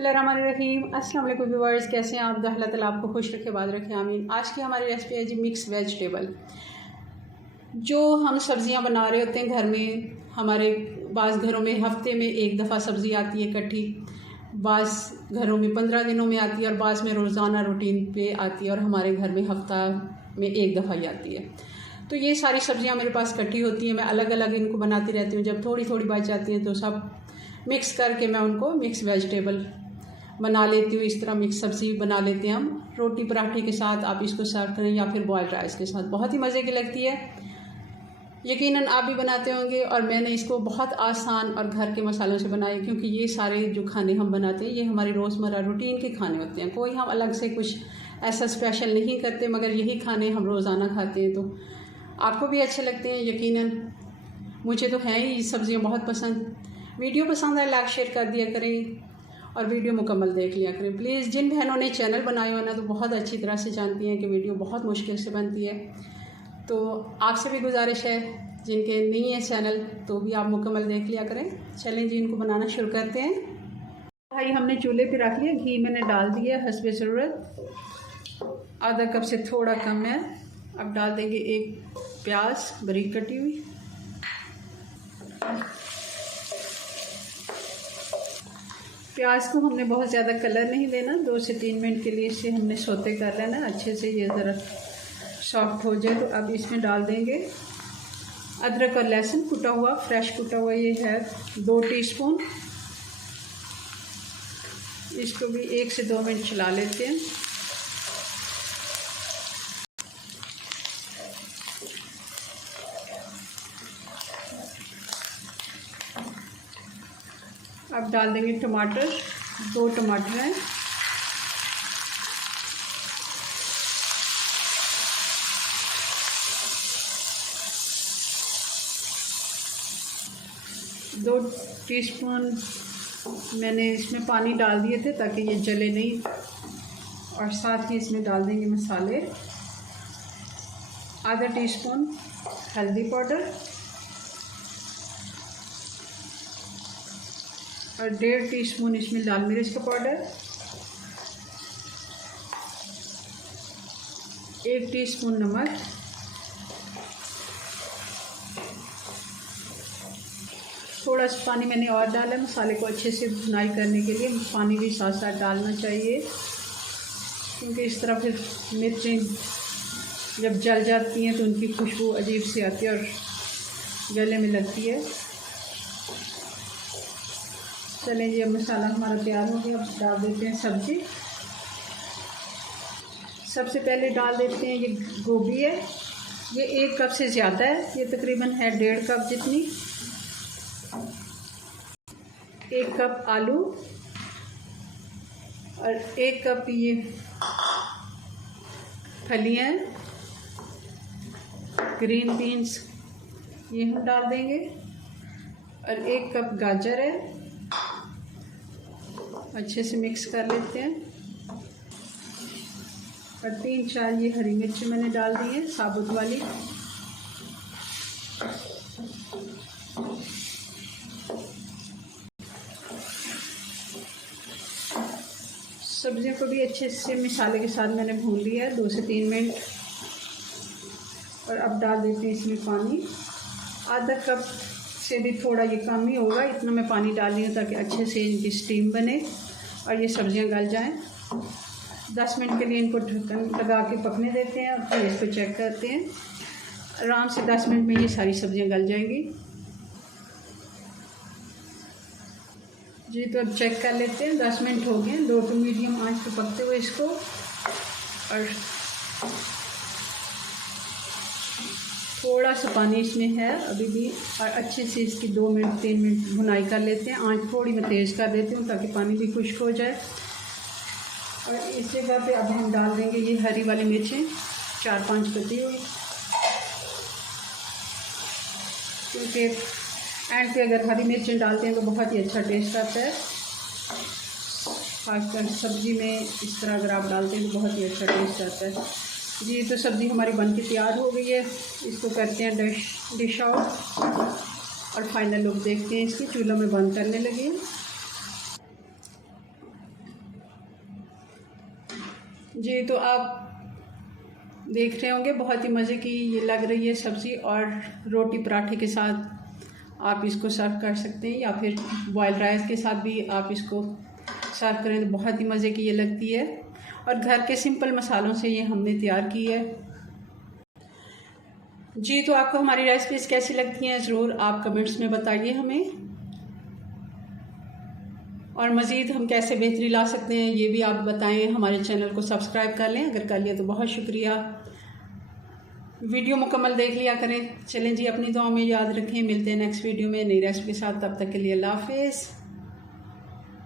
बिस्मिल्लाहिर्रहमानिर्रहीम। अस्सलाम वालेकुम व्यूअर्स, कैसे हैं आप? अल्लाह ताला आपको खुश रखे, बाद रखे, आमीन। आज की हमारी रेसिपी है जी मिक्स वेजिटेबल। जो हम सब्ज़ियां बना रहे होते हैं घर में, हमारे बाज़ घरों में हफ्ते में एक दफ़ा सब्ज़ी आती है इकट्ठी, बाज़ घरों में 15 दिनों में आती है और बाज़ में रोज़ाना रूटीन पे आती है और हमारे घर में हफ्ता में एक दफ़ा ही आती है। तो ये सारी सब्ज़ियां मेरे पास इकट्ठी होती हैं, मैं अलग अलग इनको बनाती रहती हूँ। जब थोड़ी थोड़ी बच जाती हैं तो सब मिक्स करके मैं उनको मिक्स वेजिटेबल बना लेती हूँ। इस तरह मिक्स सब्ज़ी बना लेते हैं हम, रोटी पराठे के साथ आप इसको सर्व करें या फिर बॉयल्ड राइस के साथ, बहुत ही मज़े की लगती है। यकीनन आप भी बनाते होंगे और मैंने इसको बहुत आसान और घर के मसालों से बनाया, क्योंकि ये सारे जो खाने हम बनाते हैं ये हमारी रोज़मर्रा रूटीन के खाने होते हैं। कोई हम अलग से कुछ ऐसा स्पेशल नहीं करते, मगर यही खाने हम रोज़ाना खाते हैं, तो आपको भी अच्छे लगते हैं यकीनन। मुझे तो हैं ही सब्ज़ियाँ बहुत पसंद। वीडियो पसंद आए लाइक शेयर कर दिया करें और वीडियो मुकम्मल देख लिया करें प्लीज़। जिन बहनों ने चैनल बनाए हो ना, तो बहुत अच्छी तरह से जानती हैं कि वीडियो बहुत मुश्किल से बनती है, तो आपसे भी गुजारिश है जिनके नहीं है चैनल तो भी आप मुकम्मल देख लिया करें। चलें जी, इनको बनाना शुरू करते हैं। भाई हमने चूल्हे पे रख लिया, घी मैंने डाल दिया हस्बे ज़रूरत, आधा कप से थोड़ा कम है। अब डाल देंगे एक प्याज बारीक कटी हुई, प्याज को हमने बहुत ज़्यादा कलर नहीं देना, 2 से 3 मिनट के लिए इसे हमने सोते कर लेना अच्छे से, ये ज़रा सॉफ्ट हो जाए। तो अब इसमें डाल देंगे अदरक और लहसुन कुटा हुआ, फ्रेश कुटा हुआ, ये है 2 टीस्पून। इसको भी 1 से 2 मिनट चला लेते हैं। अब डाल देंगे टमाटर, 2 टमाटर हैं। दो टीस्पून मैंने इसमें पानी डाल दिए थे ताकि ये जले नहीं, और साथ ही इसमें डाल देंगे मसाले, आधा टीस्पून हल्दी पाउडर और 1.5 टीस्पून इसमें लाल मिर्च का पाउडर, 1 टीस्पून नमक, थोड़ा सा पानी मैंने और डाला है मसाले को अच्छे से भुनाई करने के लिए। पानी भी साथ साथ डालना चाहिए, क्योंकि इस तरह फिर मिर्चें जब जल जाती हैं तो उनकी खुशबू अजीब सी आती है और गले में लगती है। चलें जी, अब मसाला हमारा तैयार हो गया। अब डाल देते हैं सब्ज़ी। सबसे पहले डाल देते हैं ये गोभी है, ये 1 कप से ज़्यादा है, ये तकरीबन है 1.5 कप जितनी। 1 कप आलू और 1 कप ये फलियाँ ग्रीन बीन्स, ये हम डाल देंगे, और 1 कप गाजर है। अच्छे से मिक्स कर लेते हैं, और 3-4 ये हरी मिर्च मैंने डाल दी है साबुत वाली। सब्जियों को भी अच्छे से मसाले के साथ मैंने भून लिया है 2 से 3 मिनट। और अब डाल देते हैं इसमें पानी, आधा कप से भी थोड़ा ये कम ही होगा, इतना मैं पानी डाल रही हूँ ताकि अच्छे से इनकी स्टीम बने और ये सब्जियाँ गल जाएं। 10 मिनट के लिए इनको ढक्कन लगा के पकने देते हैं और फिर इसको चेक करते हैं। आराम से 10 मिनट में ये सारी सब्जियाँ गल जाएंगी जी। तो अब चेक कर लेते हैं, 10 मिनट हो गए, लो टू मीडियम आंच पे पकते हुए इसको। और थोड़ा सा पानी इसमें है अभी भी, और अच्छे से इसकी 2 मिनट 3 मिनट भुनाई कर लेते हैं। आंच थोड़ी मैं तेज़ कर देती हूँ ताकि पानी भी खुश्क हो जाए। और इस जगह पे अब हम डाल देंगे ये हरी वाली मिर्चें, 4-5 कटी हुई, क्योंकि एंड पे अगर हरी मिर्चें डालते हैं तो बहुत ही अच्छा टेस्ट आता है। खासकर सब्ज़ी में इस तरह अगर आप डालते हैं तो बहुत ही अच्छा टेस्ट आता है जी। तो सब्ज़ी हमारी बनके तैयार हो गई है, इसको करते हैं डिश आउट और फाइनल लुक देखते हैं इसकी। चूल्हा में बंद करने लगे। जी, तो आप देख रहे होंगे बहुत ही मज़े की ये लग रही है सब्ज़ी, और रोटी पराठे के साथ आप इसको सर्व कर सकते हैं, या फिर बॉयल राइस के साथ भी आप इसको सर्व करें तो बहुत ही मज़े की ये लगती है। और घर के सिंपल मसालों से ये हमने तैयार की है। जी, तो आपको हमारी रेसिपीज़ कैसी लगती हैं ज़रूर आप कमेंट्स में बताइए हमें, और मज़ीद हम कैसे बेहतरी ला सकते हैं ये भी आप बताएं। हमारे चैनल को सब्सक्राइब कर लें, अगर कर लिया तो बहुत शुक्रिया। वीडियो मुकम्मल देख लिया करें। चलें जी, अपनी दुआ में याद रखें। मिलते हैं नेक्स्ट वीडियो में नई रेसिपी के साथ। तब तक के लिए अल्लाह हाफ़िज़।